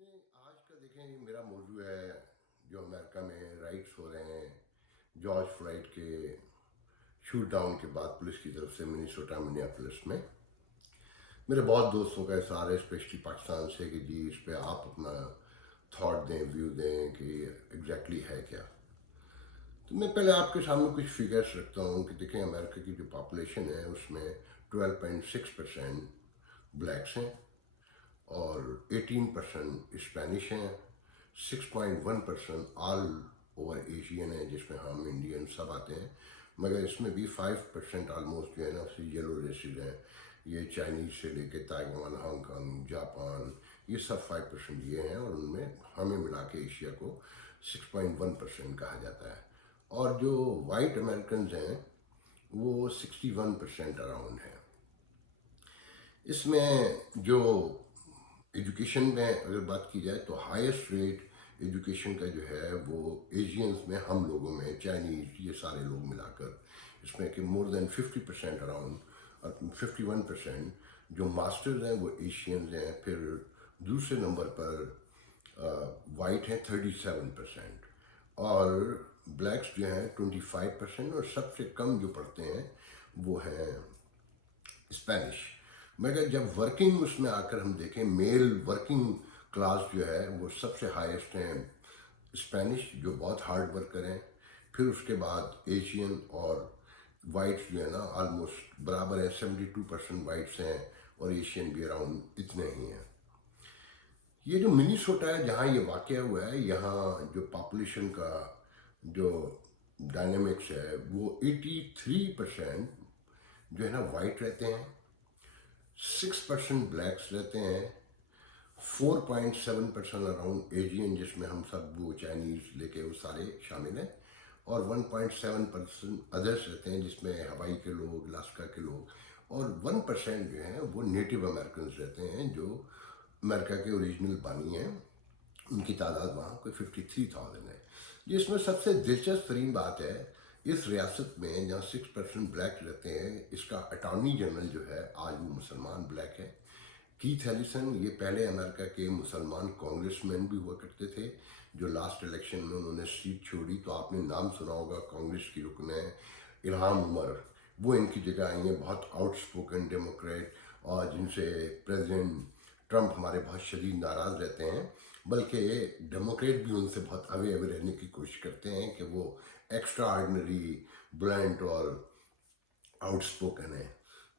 نہیں آج کا دیکھیں یہ میرا موضوع ہے جو امریکہ میں رائٹس ہو رہے ہیں جارج فلائیڈ کے شوٹ ڈاؤن کے بعد پولیس کی طرف سے منیسوٹا منیاپولس میں میرے بہت دوستوں کا اظہار ہے اسپیشلی پاکستان سے کہ جی اس پہ آپ اپنا تھاٹ دیں ویو دیں کہ ایگزیکٹلی ہے کیا. تو میں پہلے آپ کے سامنے کچھ فگرس رکھتا ہوں کہ دیکھیں امریکہ کی جو پاپولیشن ہے اس میں 12.6% بلیکس ہیں اور 18% اسپینش ہیں. 6.1% آل اوور ایشین ہے جس میں ہم انڈین سب آتے ہیں، مگر اس میں بھی 5% آلموسٹ جو ہے نا یلو ریسز ہیں. یہ چائنیز سے لے کے تائیوان، ہانگ کانگ، جاپان، یہ سب 5% یہ ہیں، اور ان میں ہمیں ملا کے ایشیا کو 6.1% کہا جاتا ہے. اور جو وائٹ امریکنز ہیں وہ 61% اراؤنڈ ہیں. اس میں جو ایجوکیشن میں اگر بات کی جائے تو ہائیسٹ ریٹ ایجوکیشن کا جو ہے وہ ایشینز میں، ہم لوگوں میں، چائنیز، یہ سارے لوگ ملا کر اس میں کہ مور دین 50% اراؤنڈ، 51% جو ماسٹرز ہیں وہ ایشینز ہیں. پھر دوسرے نمبر پر وائٹ ہیں 37%، اور بلیکس جو ہیں 25%، اور سب سے کم جو پڑھتے ہیں وہ ہیں اسپینش. مگر جب ورکنگ اس میں آ کر ہم دیکھیں میل ورکنگ کلاس جو ہے وہ سب سے ہائیسٹ ہیں اسپینش جو بہت ہارڈ ورکر ہیں. پھر اس کے بعد ایشین اور وائٹس جو ہے نا آلموسٹ برابر ہیں، 72% وائٹس ہیں اور ایشین بھی اراؤنڈ اتنے ہی ہیں. یہ جو منیسوٹا ہے جہاں یہ واقع ہوا ہے، یہاں جو پاپولیشن کا جو ڈائنامکس ہے وہ 83% جو ہے نا وائٹ رہتے ہیں، 6% بلیکس رہتے ہیں، 4.7% اراؤنڈ ایشین جس میں ہم سب وہ چائنیز لے کے وہ سارے شامل ہیں، اور 1.7% ادرس رہتے ہیں جس میں ہوائی کے لوگ، لاسکا کے لوگ، اور 1% جو ہیں وہ نیٹو امریکنز رہتے ہیں جو امریکہ کے اوریجنل بانی ہیں. ان کی تعداد وہاں کوئی 53,000 ہے. جس میں سب سے دلچسپ ترین بات ہے اس ریاست میں جہاں 6% بلیک رہتے ہیں، اس کا اٹارنی جنرل جو ہے آج وہ مسلمان بلیک ہے، کیتھ ایلیسن. یہ پہلے امریکہ کے مسلمان کانگریس مین بھی ہوا کرتے تھے جو لاسٹ الیکشن میں انہوں نے سیٹ چھوڑی. تو آپ نے نام سنا ہوگا، کانگریس کی رکن ہے الہام عمر، وہ ان کی جگہ آئی ہیں. بہت آؤٹ اسپوکن ڈیموکریٹ، اور جن سے پریزیڈنٹ ٹرمپ ہمارے بہت شدید ناراض رہتے ہیں، بلکہ ڈیموکریٹ بھی ان سے بہت اوے رہنے کی کوشش کرتے ہیں کہ وہ ایکسٹرا آرڈنری، بلنٹ اور آؤٹ اسپوکن ہے.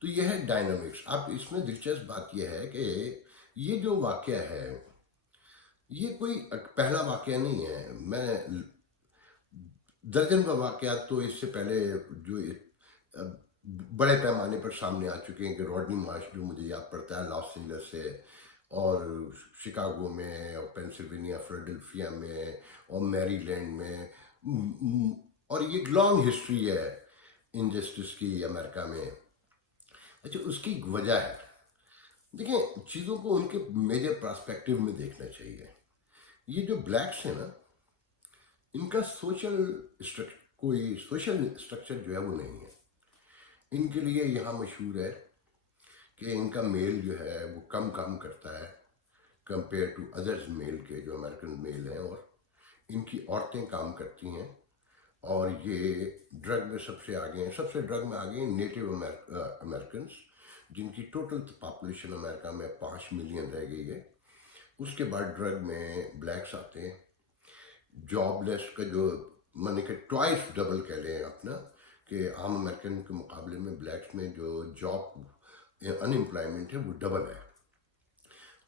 تو یہ ہے ڈائنامکس. اب اس میں دلچسپ بات یہ ہے کہ یہ جو واقعہ ہے یہ کوئی پہلا واقعہ نہیں ہے. میں درجن کا واقعات تو اس سے پہلے جو بڑے پیمانے پر سامنے آ چکے ہیں کہ راڈنی مارش جو مجھے یاد پڑتا ہے لاس اینجلس سے، اور شکاگو میں، اور پینسلوینیا فیلاڈلفیا میں، اور میری لینڈ میں، اور یہ لانگ ہسٹری ہے انجسٹس کی امریکہ میں. اچھا، اس کی وجہ ہے، دیکھیں چیزوں کو ان کے میجر پراسپیکٹو میں دیکھنا چاہیے. یہ جو بلیکس ہیں نا، ان کا کوئی سوشل اسٹرکچر جو ہے وہ نہیں ہے. ان کے لیے یہاں مشہور ہے کہ ان کا میل جو ہے وہ کم کام کرتا ہے کمپیئر ٹو ادرز میل کے جو امریکن میل ہیں، اور ان کی عورتیں کام کرتی ہیں. اور یہ ڈرگ میں سب سے آگے ہیں. سب سے ڈرگ میں آگے ہیں نیٹو امریکنس، جن کی ٹوٹل پاپولیشن امریکہ میں 5 ملین رہ گئی ہے. اس کے بعد ڈرگ میں بلیکس آتے ہیں. جاب لیس کا جو منی کہ ٹوائس ڈبل کہہ لیں اپنا، کہ عام امریکن کے مقابلے میں بلیکس میں جو جاب ان امپلائمنٹ ہے وہ ڈبل ہے.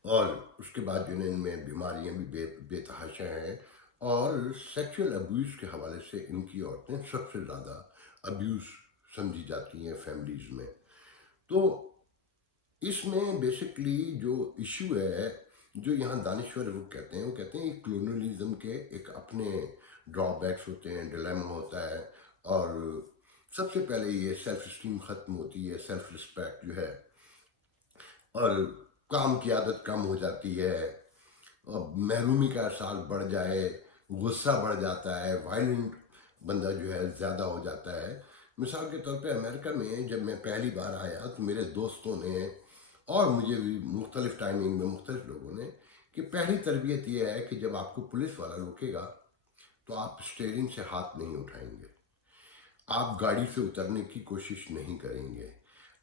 اور اس کے بعد جو ان میں بیماریاں بھی بے تحاشا ہیں، اور سیکچول ابیوز کے حوالے سے ان کی عورتیں سب سے زیادہ ابیوز سمجھی جاتی ہیں فیملیز میں. تو اس میں بیسکلی جو ایشو ہے جو یہاں دانشور وہ کہتے ہیں کلونیلزم کے ایک اپنے ڈرا بیکس ہوتے ہیں، ڈیلیما ہوتا ہے. اور سب سے پہلے یہ سیلف اسٹیم ختم ہوتی ہے، سیلف رسپیکٹ جو ہے، اور کام کی عادت کم ہو جاتی ہے، اور محرومی کا احساس بڑھ جائے، غصہ بڑھ جاتا ہے، وائلنٹ بندہ جو ہے زیادہ ہو جاتا ہے. مثال کے طور پہ امریکہ میں جب میں پہلی بار آیا تو میرے دوستوں نے اور مجھے بھی مختلف ٹائمنگ میں مختلف لوگوں نے कि पहली तरबियत ये है कि जब आपको पुलिस वाला रोकेगा तो आप स्टीयरिंग से हाथ नहीं उठाएंगे, आप गाड़ी से उतरने की कोशिश नहीं करेंगे,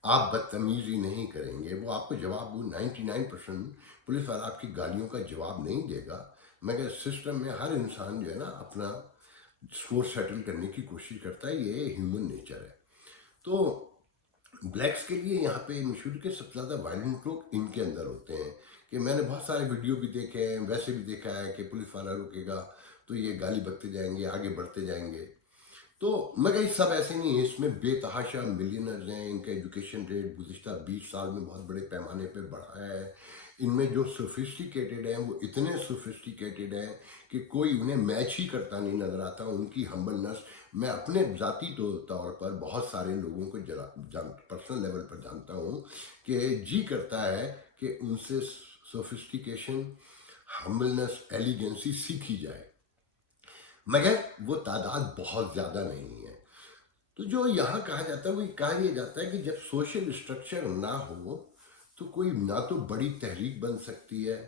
आप बदतमीजी नहीं करेंगे। वो आपको जवाब, वो 99% पुलिस वाला आपकी गालियों का जवाब नहीं देगा, मगर सिस्टम में हर इंसान जो है ना अपना स्कोर सेटल करने की कोशिश करता है, ये ह्यूमन नेचर है। तो ब्लैक्स के लिए यहाँ पे मशहूर के सबसे ज़्यादा वायलेंट लोग इनके अंदर होते हैं। कि मैंने बहुत सारे वीडियो भी देखे हैं, वैसे भी देखा है कि पुलिस वाला रुकेगा तो ये गाली बकते जाएंगे, आगे बढ़ते जाएंगे। तो मगर ये सब ऐसे नहीं है, इसमें बेतहाशा मिलियनर्स हैं, इनका एजुकेशन रेट गुज़िश्ता 20 साल में बहुत बड़े पैमाने पे बढ़ा है। इनमें जो सोफिस्टिकेटेड हैं वो इतने सोफिस्टिकेटेड हैं कि कोई उन्हें मैच ही करता नहीं नज़र आता, उनकी हम्बलनेस। मैं अपने ज़ाती तौर पर बहुत सारे लोगों को पर्सनल लेवल पर जानता हूँ कि जी करता है कि उनसे सोफिस्टिकेशन, हम्बलनेस, एलिगेंसी सीखी जाए, मगर वो तादाद बहुत ज़्यादा नहीं है। तो जो यहाँ कहा जाता है वो कहा यह जाता है कि जब सोशल स्ट्रक्चर ना हो तो कोई ना तो बड़ी तहरीक बन सकती है,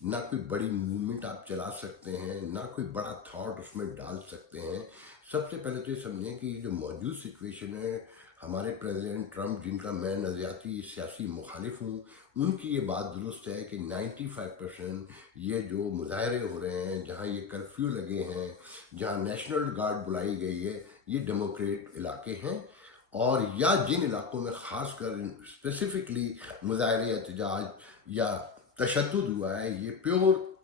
ना कोई बड़ी मूवमेंट आप चला सकते हैं, ना कोई बड़ा थॉट उसमें डाल सकते हैं। सबसे पहले तो ये समझें कि जो मौजूद सिचुएशन है, हमारे प्रेसिडेंट ट्रम्प, जिनका मैं नज़रियाती सियासी मुखालिफ हूँ, उनकी ये बात दुरुस्त है कि 95% ये जो मुजाहरे हो रहे हैं, जहाँ ये कर्फ्यू लगे हैं, जहाँ नेशनल गार्ड बुलाई गई है, ये डेमोक्रेट इलाके हैं। और या जिन इलाकों में ख़ासकर स्पेसिफिकली मुजाहरे, एहतजाज या तशद्दुद हुआ है, ये प्योर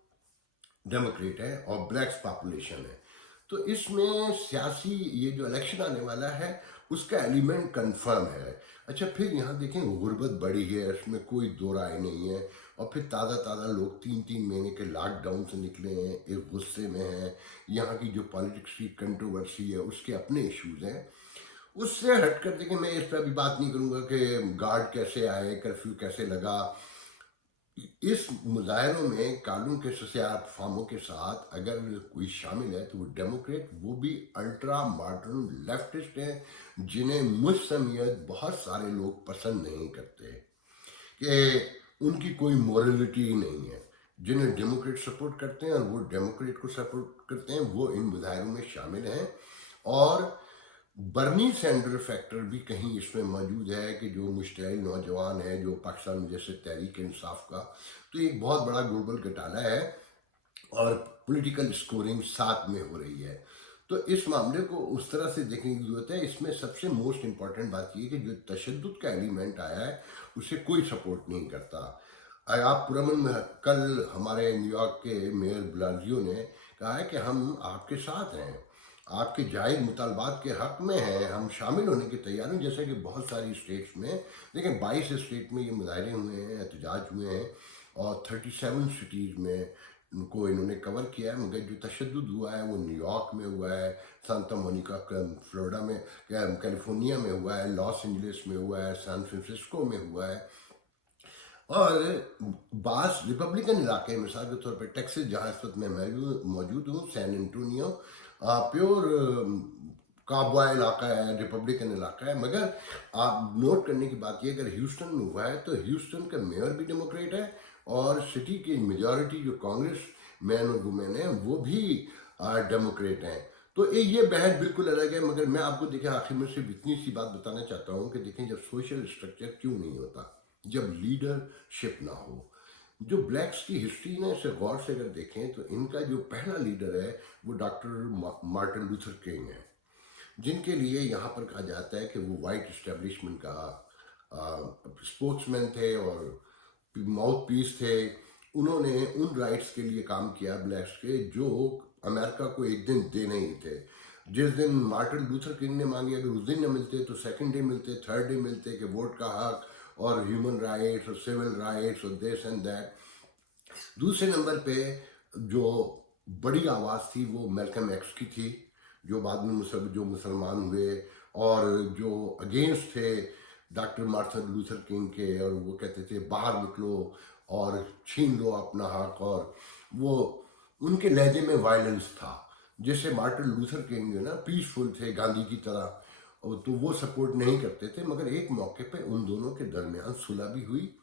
डेमोक्रेट है और ब्लैक्स पॉपुलेशन है। तो इसमें सियासी ये जो इलेक्शन आने वाला है उसका एलिमेंट कंफर्म है। अच्छा, फिर यहाँ देखें गुर्बत बढ़ी है, इसमें कोई दो राय नहीं है। और फिर ताज़ा ताज़ा लोग 3-3 महीने के लॉकडाउन से निकले हैं, एक गुस्से में हैं। यहाँ की जो पॉलिटिक्स की कंट्रोवर्सी है उसके अपने इश्यूज हैं। उससे हट कर देखें, मैं इस पर अभी बात नहीं करूँगा कि गार्ड कैसे आए, कर्फ्यू कैसे लगा। इस मुजाहरों में कानून के फॉर्मों के साथ अगर कोई शामिल है तो वो डेमोक्रेट, वो भी अल्ट्रा मॉडर्न लेफ्टिस्ट हैं, जिन्हें मुझ समेत बहुत सारे लोग पसंद नहीं करते, कि उनकी कोई मोरलिटी ही नहीं है। जिन्हें डेमोक्रेट सपोर्ट करते हैं और वो डेमोक्रेट को सपोर्ट करते हैं, वो इन मुजाहरों में शामिल हैं। और बर्नी सैंडर फैक्टर भी कहीं इसमें मौजूद है कि जो मुश्तइल नौजवान है, जो पाकिस्तान में जैसे तहरीक इंसाफ का, तो एक बहुत बड़ा ग्लोबल घोटाला है और पॉलिटिकल स्कोरिंग साथ में हो रही है। तो इस मामले को उस तरह से देखने की जरूरत है। इसमें सबसे मोस्ट इम्पॉर्टेंट बात यह कि जो तशद्दुद का एलिमेंट आया है उसे कोई सपोर्ट नहीं करता। आप पुरमन में कल हमारे न्यूयॉर्क के मेयर ब्लाजियो ने कहा है कि हम आपके साथ हैं, आपके जायज़ मुतालबात के हक़ में हैं, हम शामिल होने की तैयार हैं। जैसे कि बहुत सारी स्टेट्स में, लेकिन 22 स्टेट में ये मुजाहरे हुए हैं, एहतजाज हुए हैं और 37 सिटीज़ में उनको इन्होंने कवर किया है। मगर जो तशद्दुद हुआ है वो न्यूयॉर्क में हुआ है, सांता मोनिका फ्लोरिडा में, कैलिफोर्निया में हुआ है, लॉस एंजलिस में हुआ है, सैन फ्रांसिस्को में हुआ है। और बास रिपब्लिकन इलाके, मिसाल के तौर पर टेक्सास जहाँ इस वक्त मैं मौजूद हूँ, सैन एंटोनियो, प्योर काबॉय इलाका है, रिपब्लिकन इलाका है। मगर आप नोट करने की बात यह, अगर ह्यूस्टन में हुआ है तो ह्यूस्टन का मेयर भी डेमोक्रेट है और सिटी की मेजॉरिटी जो कांग्रेस मैन और वुमेन है वो भी डेमोक्रेट हैं। तो ये बहस बिल्कुल अलग है। मगर मैं आपको देखें आखिर में सिर्फ इतनी सी बात बताना चाहता हूँ कि देखें, जब सोशल स्ट्रक्चर क्यों नहीं होता, जब लीडरशिप ना हो। जो ब्लैक्स की हिस्ट्री ने इसे गौर से अगर देखें तो इनका जो पहला लीडर है वो डॉक्टर मार्टिन लूथर किंग है, जिनके लिए यहाँ पर कहा जाता है कि वो वाइट इस्टेब्लिशमेंट का स्पोक्समैन थे और माउथ पीस थे। उन्होंने उन राइट्स के लिए काम किया ब्लैक्स के, जो अमेरिका को एक दिन देने ही थे। जिस दिन मार्टिन लूथर किंग ने मांगे, अगर उस दिन न मिलते तो सेकंड डे मिलते, थर्ड डे मिलते, कि वोट का हक और ह्यूमन राइट्स और सिविल राइट्स और दिस एंड दैट। दूसरे नंबर पे जो बड़ी आवाज़ थी वो मैल्कम एक्स की थी, जो बाद में जो मुसलमान हुए और जो अगेंस्ट थे डॉक्टर मार्टिन लूथर किंग के, और वो कहते थे बाहर निकलो और छीन लो अपना हक। और वो उनके लहजे में वायलेंस था, जैसे मार्टिन लूथर किंग जो ना पीसफुल थे गांधी की तरह, तो वो सपोर्ट नहीं करते थे। मगर एक मौके पे उन दोनों के दरमियान सुलह भी हुई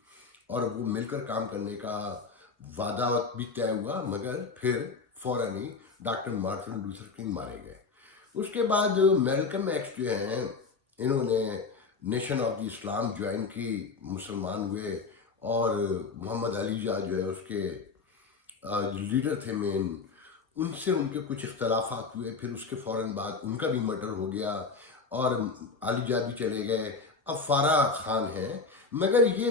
और वो मिलकर काम करने का वादा भी तय हुआ, मगर फिर फौरन ही डॉक्टर मार्टिन लूथर किंग मारे गए। उसके बाद मैल्कम एक्स जो हैं, इन्होंने nation of the Islam join की, मुसलमान हुए, और मोहम्मद अली जा जो है उसके लीडर थे मेन, उनसे उनके कुछ इख्तलाफात हुए, फिर उसके फ़ौरन बाद उनका भी मर्डर हो गया और अलीजा भी चले गए। अब फारा खान हैं, मगर ये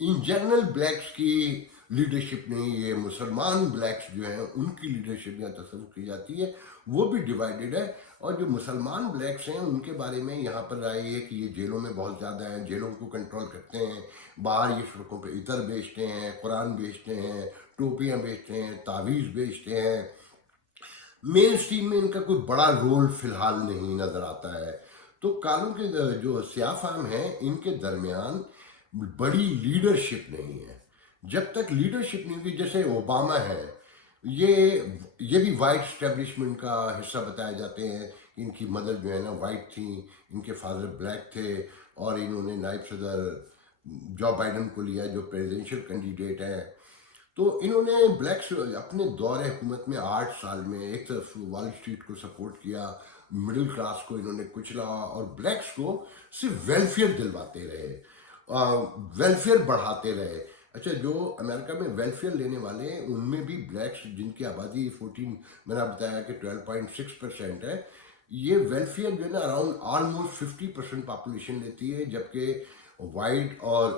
इन जनरल ब्लैक्स की लीडरशिप नहीं, ये मुसलमान ब्लैक्स जो हैं उनकी लीडरशिप यहाँ तस्वुर की जाती है, वो भी डिवाइडेड है। और जो मुसलमान ब्लैक्स हैं उनके बारे में यहाँ पर राय है कि ये जेलों में बहुत ज़्यादा हैं, जेलों को कंट्रोल करते हैं, बाहर ये सड़कों पे इतर बेचते हैं, कुरान बेचते हैं, टोपियाँ बेचते हैं, तावीज़ बेचते हैं। मेन स्ट्रीम में इनका कोई बड़ा रोल फिलहाल नहीं नज़र आता है। तो कानून के जो स्याह फाम हैं, इनके दरमियान बड़ी लीडरशिप नहीं है। जब तक लीडरशिप नहीं होगी, जैसे ओबामा है, ये भी वाइट स्टैब्लिशमेंट का हिस्सा बताए जाते हैं। इनकी मदर जो है ना वाइट थी, इनके फादर ब्लैक थे, और इन्होंने नायब सदर जो बाइडन को लिया जो प्रेसिडेंशियल कैंडिडेट है। तो इन्होंने ब्लैक्स अपने दौरे हुकूमत में 8 साल में एक तरफ वॉल स्ट्रीट को सपोर्ट किया, मिडिल क्लास को इन्होंने कुचला, और ब्लैक्स को सिर्फ वेलफेयर दिलवाते रहे, वेलफेयर बढ़ाते रहे। अच्छा, जो अमेरिका में वेलफेयर लेने वाले हैं उनमें भी ब्लैक्स, जिनकी आबादी 14, मैंने बताया कि 12.6% है, ये वेलफेयर जो है ना अराउंड ऑलमोस्ट 50% पॉपुलेशन लेती है, जबकि वाइट और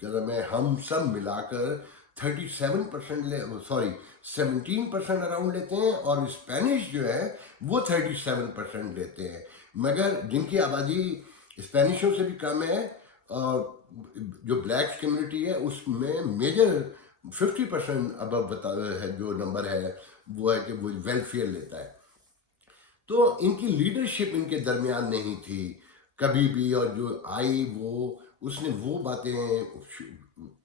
क्या नाम है, हम सब मिलाकर 37% ले, सॉरी 17% अराउंड लेते हैं, और स्पेनिश जो है वो 37% लेते हैं। मगर जिनकी आबादी स्पेनिशों से भी कम है, जो ब्लैक कम्युनिटी है उसमें मेजर 50% अब बता है, जो नंबर है वो है कि वो वेलफेयर लेता है। तो इनकी लीडरशिप इनके दरमियान नहीं थी कभी भी, और जो आई वो उसने वो बातें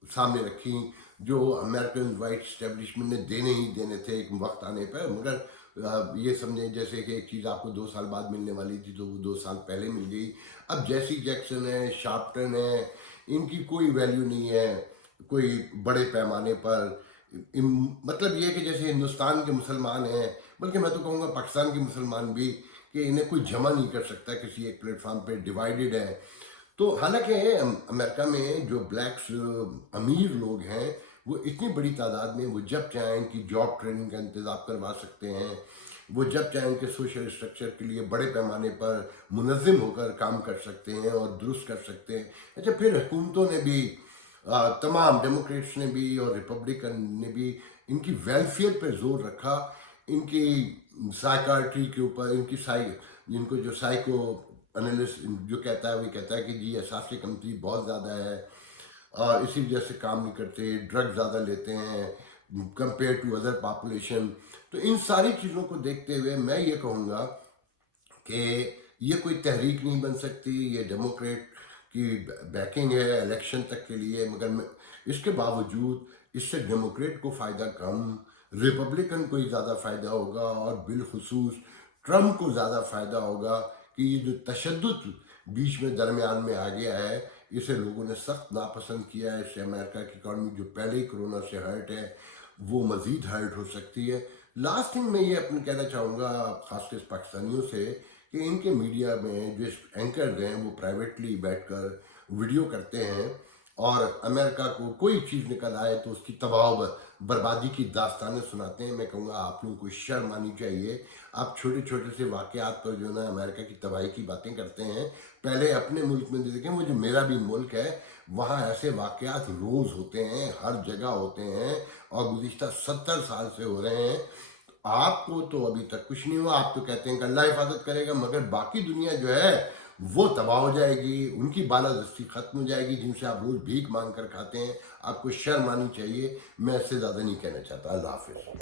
सामने रखी जो अमेरिकन वाइट स्टैब्लिशमेंट ने देने ही देने थे एक वक्त आने पर। मगर ये समझे जैसे कि एक चीज़ आपको 2 साल बाद मिलने वाली थी तो वो 2 साल पहले मिल गई। अब जैसी जैक्सन है, शार्पटन है, इनकी कोई वैल्यू नहीं है कोई बड़े पैमाने पर। मतलब ये कि जैसे हिंदुस्तान के मुसलमान हैं, बल्कि मैं तो कहूँगा पाकिस्तान के मुसलमान भी, कि इन्हें कोई जमा नहीं कर सकता किसी एक प्लेटफॉर्म पे, डिवाइडेड है। तो हालांकि अमेरिका में जो ब्लैक्स अमीर लोग हैं वो इतनी बड़ी तादाद में, वो जब चाहें कि जॉब ट्रेनिंग का इंतज़ाम करवा सकते हैं, वो जब चाहें कि सोशल स्ट्रक्चर के लिए बड़े पैमाने पर मुनज़्ज़म होकर काम कर सकते हैं और दुरुस्त कर सकते हैं। अच्छा, फिर हुकूमतों ने भी, तमाम डेमोक्रेट्स ने भी और रिपब्लिकन ने भी इनकी वेलफेयर पे जोर रखा, इनकी साइकाट्री के ऊपर, इनको जो साइको एनालिस्ट जो कहता है वो कहता है कि जी एहसास कमती बहुत ज़्यादा है, और इसी वजह से काम नहीं करते, ड्रग ज़्यादा लेते हैं कंपेयर टू अदर पॉपुलेशन। तो इन सारी चीज़ों को देखते हुए मैं ये कहूँगा कि ये कोई तहरीक नहीं बन सकती, ये डेमोक्रेट की बैकिंग है इलेक्शन तक के लिए, मगर इसके बावजूद इससे डेमोक्रेट को फ़ायदा कम, रिपब्लिकन को ही ज़्यादा फ़ायदा होगा, और बिलखुसूस ट्रम्प को ज़्यादा फ़ायदा होगा कि ये जो तशद्दुद बीच में दरमियान में आ गया है, इसे लोगों ने सख्त नापसंद किया है। इससे अमेरिका की इकॉनमी जो पहले ही कोरोना से हर्ट है वो मज़ीद हर्ट हो सकती है। लास्ट थिंग मैं ये अपने कहना चाहूँगा ख़ासकर पाकिस्तानियों से, कि इनके मीडिया में जो एंकर हैं वो प्राइवेटली बैठकर वीडियो करते हैं, और अमेरिका को कोई चीज़ निकल आए तो उसकी तबाह बर्बादी की दास्तानें सुनाते हैं। मैं कहूँगा आप लोगों को शर्म आनी चाहिए। आप छोटे छोटे से वाक़यात पर जो ना अमेरिका की तबाही की बातें करते हैं, पहले अपने मुल्क में देखें, वो जो मेरा भी मुल्क है वहाँ ऐसे वाक़यात रोज़ होते हैं, हर जगह होते हैं, और गुज़िश्ता 70 साल से हो रहे हैं। आपको तो अभी तक कुछ नहीं हुआ, आप तो कहते हैं कि अल्लाह हिफाजत करेगा, मगर बाकी दुनिया जो है वो तबाह हो जाएगी, उनकी बालादस्ती ख़त्म हो जाएगी जिनसे आप रोज़ भीख मांग कर खाते हैं। आपको शर्म आनी चाहिए। मैं इससे ज़्यादा नहीं कहना चाहता। अल्लाह हाफ़िज़।